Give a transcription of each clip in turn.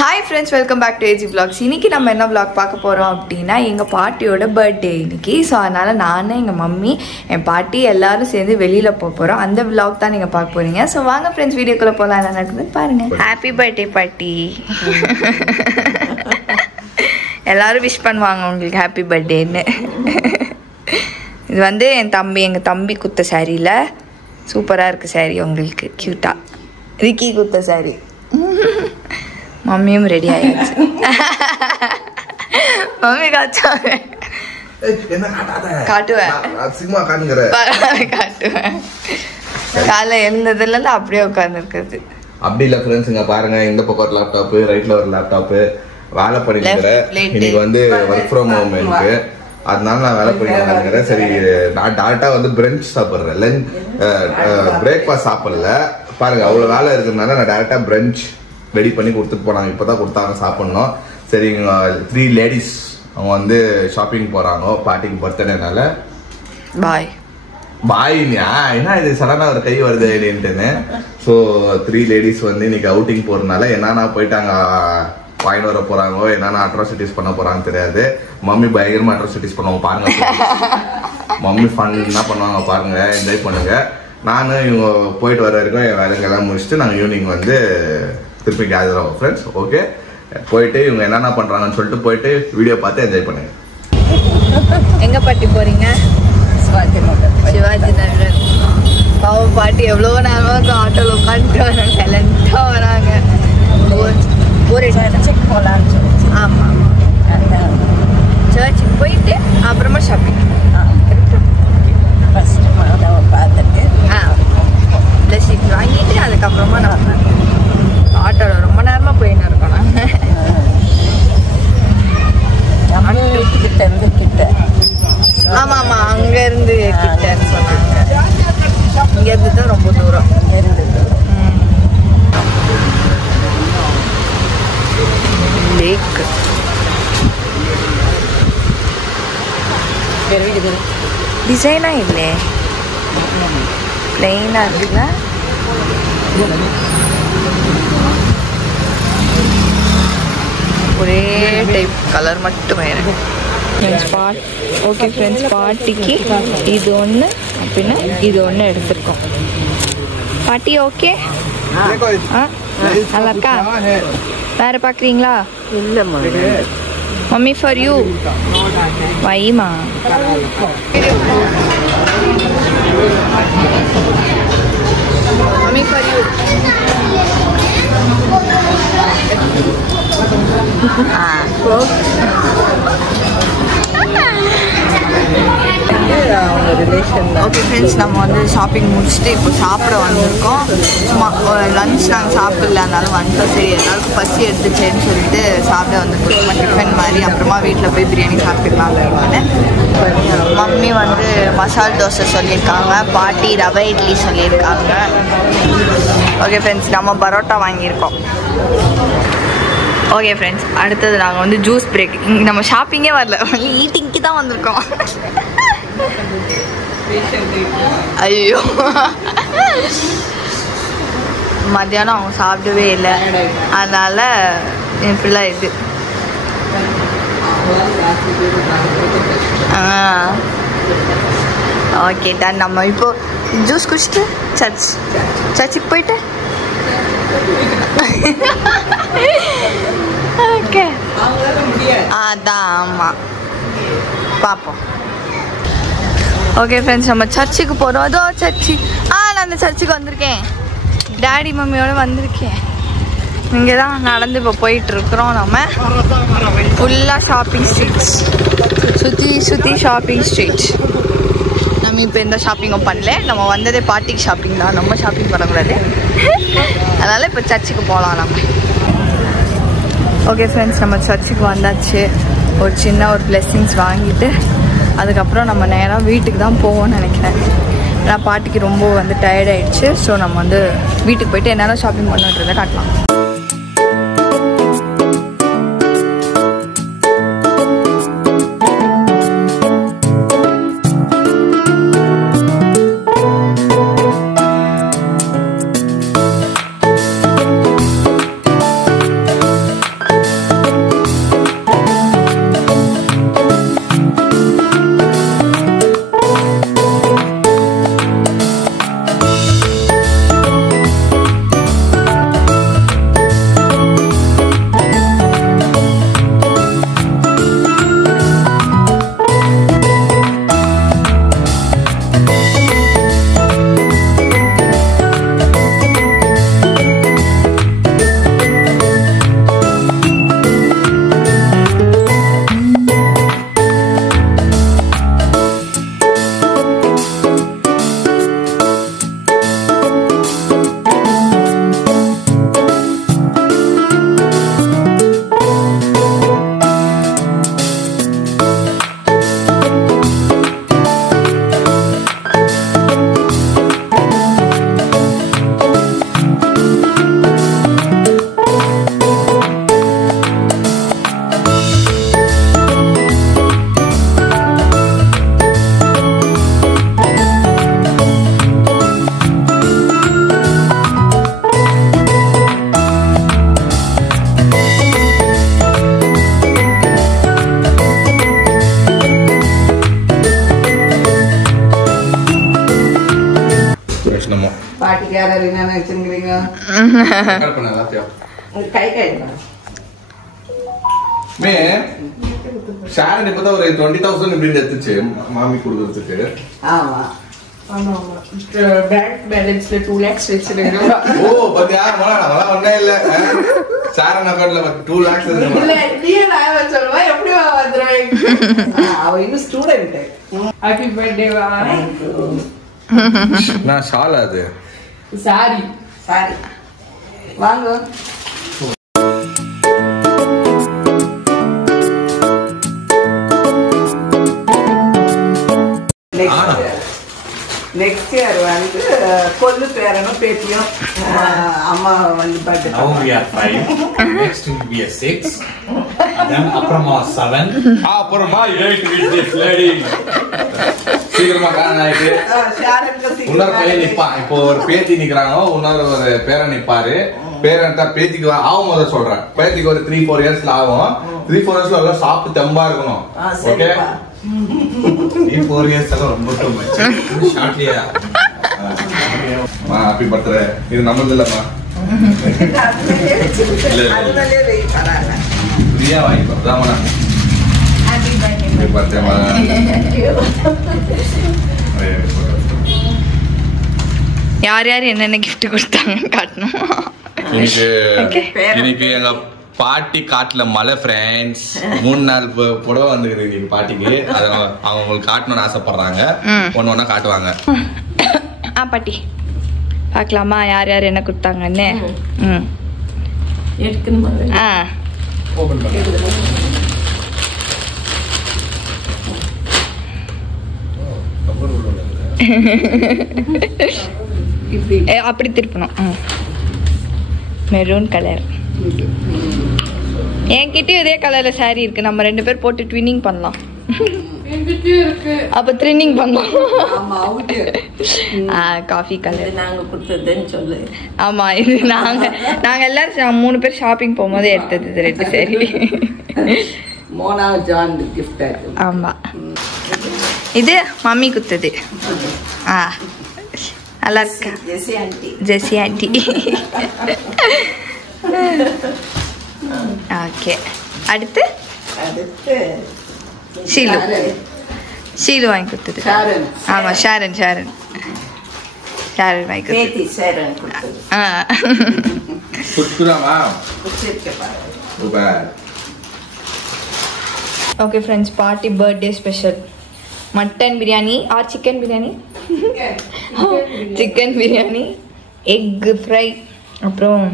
Hi friends, welcome back to AG Vlogs. இன்னைக்கு நம்ம என்ன vlog பார்க்க போறோம் அப்படினா எங்க பாட்டியோட பர்த்டே இன்னைக்கு. சோ அதனால நான் எங்க மம்மி என் பாட்டி எல்லாரும் சேர்ந்து வெளியில போறோம். அந்த vlog தான் நீங்க பார்க்க போறீங்க. சோ வாங்க friends வீடியோக்குள்ள போலாம். என்ன நடக்குதுன்னு பாருங்க. ஹேப்பி பர்த்டே பாட்டி. எல்லாரும் விஷ் பண்ணுவாங்க உங்களுக்கு ஹேப்பி பர்த்டேன்னு. இது வந்து எங்க தம்பி குத்த சாரில சூப்பரா இருக்கு சாரி உங்களுக்கு கியூட்டா. ரிக்கி குத்த சாரி. மம்மியும் ரெடி ஆயிடுச்சு. மம்மி காட்டுவேன் காலை எழுந்ததுல அப்படியே உட்கார்ந்து இருக்குது. அப்படி இல்ல ஃப்ரெண்ட்ஸ், இங்க பாருங்க, இந்த பக்கம் ஒரு லேப்டாப், ரைட்ல ஒரு லேப்டாப் வேலை பண்ணிக்கிறேன். இன்னைக்கு வந்து ஒர்க் ஃப்ரம் ஹோம் இருக்கு, அதனால நான் வேலை பண்ணிக்கிறேன். சரி, நான் டாட்டா வந்து பிரஞ்ச் சாப்பிடுறேன், பிரேக்ஃபாஸ்ட் சாப்பிடல. பாருங்க, அவ்வளவு வேலை இருக்கிறதுனால நான் டேரக்டா பிரஞ்ச் ரெடி பண்ணி கொடுத்துட்டு போனாங்க. இப்பதான் கொடுத்தாங்க, சாப்பிடணும். சரி, 3 லேடிஸ் அவங்க வந்து ஷாப்பிங் போறாங்க பாட்டிக்கு பர்த்டேனால. பாய் என்ன இது சடனா ஒரு கை வருது அப்படின்ட்டுன்னு. ஸோ 3 லேடிஸ் வந்து இன்னைக்கு அவுட்டிங் போறதுனால என்னன்னா போயிட்டாங்க, வாங்கிட்டு வர போறாங்க, என்னன்னா அட்ராசிட்டிஸ் பண்ண போறாங்க தெரியாது. மம்மி பயங்கரமா அட்ராசிட்டிஸ் பண்ணுவாங்க பாருங்க. மம்மி ஃபன் என்ன பண்ணுவாங்க பாருங்க, என்ஜாய் பண்ணுங்க. நானும் இவங்க போயிட்டு வர வரைக்கும் என் வேலைங்கெல்லாம் முடிச்சுட்டு நாங்கள் ஈவினிங் வந்து திருப்பி கேதர் ஆகும் ஃப்ரெண்ட்ஸ். ஓகே, போயிட்டு இவங்க என்னென்ன பண்றாங்கன்னு சொல்லிட்டு போயிட்டு வீடியோ பார்த்து என்ஜாய் பண்ணுங்க. எங்க பாட்டி போறீங்க? சிவாஜி நகர். பாவம் பாட்டி எவ்வளோ நேரமாக ஆட்டோவில் உட்காந்துட்டு வராங்க, சைலண்டா வராங்க. ஆமாம், சர்ச்சுக்கு போயிட்டு அப்புறமா ஷாப்பிங் பார்த்துட்டு பிளஸிட் வாங்கிட்டு அதுக்கப்புறமா நம்ம ஆட்டோவில் ரொம்ப நேரமாக போயின்னு இருக்கோம். நாங்கள் வீட்டுக்கிட்ட இருந்து கிட்ட. ஆமாம் ஆமாம், அங்கேருந்து கிட்டன்னு சொன்னாங்க. இங்கேருந்து தான் ரொம்ப தூரம். லேக் டிசைனா இல்லை, பிளெயினா இருக்குல்ல. ஒரே டைப் கலர் மட்டுமே இருக்கு. ஓகே ஃப்ரெண்ட்ஸ், பாட்டிக்கு இது ஒன்று அப்படின்னா இது ஒன்று எடுத்திருக்கோம். பாட்டி ஓகே, நல்லா இருக்கா? வேற பார்க்குறீங்களா? இல்லைம்மா, மம்மி ஃபார் யூ. வைமா mummy for you. Okay friends, நம்ம வந்து ஷாப்பிங் முடிச்சுட்டு இப்போ சாப்பிட வந்திருக்கோம். சும்மா லஞ்ச் நாங்கள் சாப்பிடல, அதனால வந்துட்டோம். சரி, எல்லாருக்கும் பசி எடுத்துச்சேன்னு சொல்லிட்டு சாப்பிட வந்துருக்கோம். சும்மா டிஃபன் மாதிரி. அப்புறமா வீட்டில் போய் பிரியாணி சாப்பிட்டுக்கலாம்னு. மம்மி வந்து மசால் தோசை சொல்லியிருக்காங்க, பாட்டி ரவை இட்லி சொல்லியிருக்காங்க. ஓகே ஃப்ரெண்ட்ஸ், நம்ம பரோட்டா வாங்கியிருக்கோம். ஓகே ஃப்ரெண்ட்ஸ், அடுத்தது நாங்கள் வந்து ஜூஸ் பிரேக். இங்கே நம்ம ஷாப்பிங்கே வரல, ஈட்டிங்க்கு தான் வந்திருக்கோம். ஐயோ, மத்தியானம் அவங்க சாப்பிடவே இல்லை, அதனால ஃபுல்லாக இது. Okay done. நம்ம இப்போ ஜூஸ் குடிச்சிட்டு சர்ச்சுக்கு போயிட்டு ஓகே அதான், ஆமாம், பார்ப்போம். ஓகே ஃப்ரெண்ட்ஸ், நம்ம சர்ச்சுக்கு போகிறோம். அதோ சர்ச்சு. நான் அந்த சர்ச்சுக்கு வந்திருக்கேன், டேடி மம்மியோட வந்திருக்கேன். இங்கே தான் நடந்து இப்போ போயிட்டுருக்குறோம். நம்ம ஃபுல்லாக ஷாப்பிங் ஸ்ட்ரீட்ஸ், சுற்றி ஷாப்பிங் ஸ்ட்ரீட். நம்ம இப்போ எந்த ஷாப்பிங்கும் பண்ணல, நம்ம வந்ததே பாட்டிக்கு ஷாப்பிங் தான், நம்ம ஷாப்பிங் பண்ணக்கூடாது. அதனால் இப்போ சர்ச்சுக்கு போகலாம் நம்ம. ஓகே ஃப்ரெண்ட்ஸ், நம்ம சர்ச்சுக்கு வந்தாச்சு. ஒரு சின்ன பிளெஸ்ஸிங்ஸ் வாங்கிட்டு அதுக்கப்புறம் நம்ம நேராக வீட்டுக்கு தான் போவோம்னு நினைக்கிறேன். ஏன்னா பாட்டிக்கு ரொம்ப வந்து டயர்ட் ஆகிடுச்சு. ஸோ நம்ம வந்து வீட்டுக்கு போயிட்டு என்னென்ன ஷாப்பிங் பண்ணுன்றதை காட்டலாம். பாட்டிக்கு யாராவது என்ன வச்சுருக்கிறீங்க கை மே ஷாரன் இப்பதான் ஒரு 20,000 இப்படி எடுத்துச்சு மாமி கொடுக்கறதுக்கு. ஆமா பேங்க் பேலன்ஸ்ல 2 lakhs வச்சிருக்கேன். ஓ பாத்தியா மலா ஒண்ணே இல்ல ஷாரன் அக்கவுண்ட்ல 2 lakhs இருக்கு. இல்ல நீ நான் சொல்வா எப்படி வந்துறேன். அவ இன்னும் ஸ்டூடண்ட். ஹேப்பி பர்த்டே வா. நான் ஷால் அது சாரி வாங்க. நெக்ஸ்ட் இயர் வந்து கொல்லு பேரனும் பேத்தியும் அம்மா வந்து birthday. Now we are 5. Next will be a 6. And then அப்புறமா 7. அப்புறமா 8 with this lady. சீக்கிரமா காரணம் ஆயிட்டு இன்னொரு பையன் நிப்பான். இப்போ ஒரு பேத்தி நிக்கிறாங்க, இன்னொரு ஒரு பேரன் நிப்பாரு. பேரன் பேத்திக்கு ஆகும் போத சொல்றேன். பேத்திக்கு ஒரு 3-4 இயர்ஸ்ல ஆகும். 3-4 இயர்ஸ்ல எல்லாம் சாப்பிட்டு தெம்பா இருக்கணும். ஓகே 3-4 years எல்லாம் ரொம்ப too much. Shortly. Happy birthday. இது நம்மளது இல்லம்மா. ஃப்ரீயா வாங்கிக்கோ. அதாமண்ணா ஹாப்பி பர்த்டே மா. யார் யார் என்னென்ன கிஃப்ட் கொடுத்தாங்கன்னு காட்டணும். இன்னைக்கு எங்க பாட்டி காட்டுல மலை ஃப்ரெண்ட்ஸ் 3 நாள் புடவை வந்துருக்கு இன்னைக்கு பாட்டிக்கு. அதை அவங்க உங்களுக்கு காட்டணும்னு ஆசைப்படுறாங்க. ஒன்னு ஒன்னா காட்டுவாங்க. பாட்டி பார்க்கலாமா யார் யார் என்ன கொடுத்தாங்கன்னு? அப்படி திருப்பணும். Maroon colour. என்கிட்டயும் இதே கலர்ல சாரி இருக்கு. நம்ம 2 பேர் போட்டு ட்வின்னிங் பண்ணலாம். அப்ப ட்வின்னிங் பண்ணலாம். காஃபி கலர் நாங்க கொடுத்ததுன்னு சொல்லு. ஆமா இது நாங்க எல்லாரும் 3 பேர் ஷாப்பிங் போகும்போது எடுத்தது 2 சாரி. Mona John gift. ஆமா இது மம்மி குத்துது. நல்லா இருக்கா? ஜெசி ஆண்டி. ஓகே அடுத்து ஷீலு வாங்கி கொடுத்தது. ஆமா ஷாரன் வாங்கி okay friends, party birthday special mutton biryani or chicken biryani? Chicken biryani, egg fry, அப்புறம்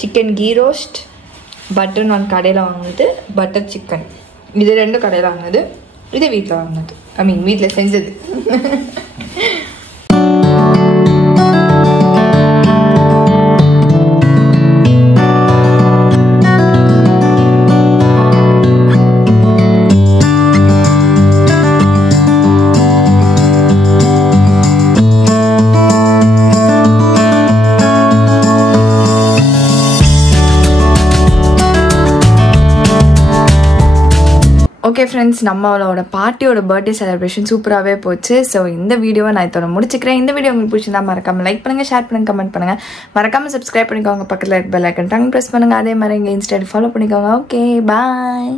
சிக்கன் கீ ரோஸ்ட், பட்டர் நான் கடையில் வாங்கினது, பட்டர் சிக்கன். இது 2 கடையில் வாங்கினது, இது வீட்டில் வாங்கினது. ஐ மீன் வீட்டில் செஞ்சது. ஓகே ஃப்ரெண்ட்ஸ், நம்மளோட பார்ட்டியோட பர்த்டே செலிப்ரேஷன் சூப்பராகவே போச்சு. ஸோ இந்த வீடியோவை நான் இதோட முடிச்சுக்கிறேன். இந்த வீடியோ உங்களுக்கு பிடிச்சிருந்தா மறக்காமல் லைக் பண்ணுங்கள், ஷேர் பண்ணுங்கள், கமெண்ட் பண்ணுங்கள். மறக்காமல் சப்ஸ்கிரைப் பண்ணிக்கோங்க. பக்கத்தில் பெல் ஐக்கன் ப்ரெஸ் பண்ணுங்கள். அதே மாதிரி எங்கள் இன்ஸ்டா ஃபாலோ பண்ணிக்கோங்க. Okay bye.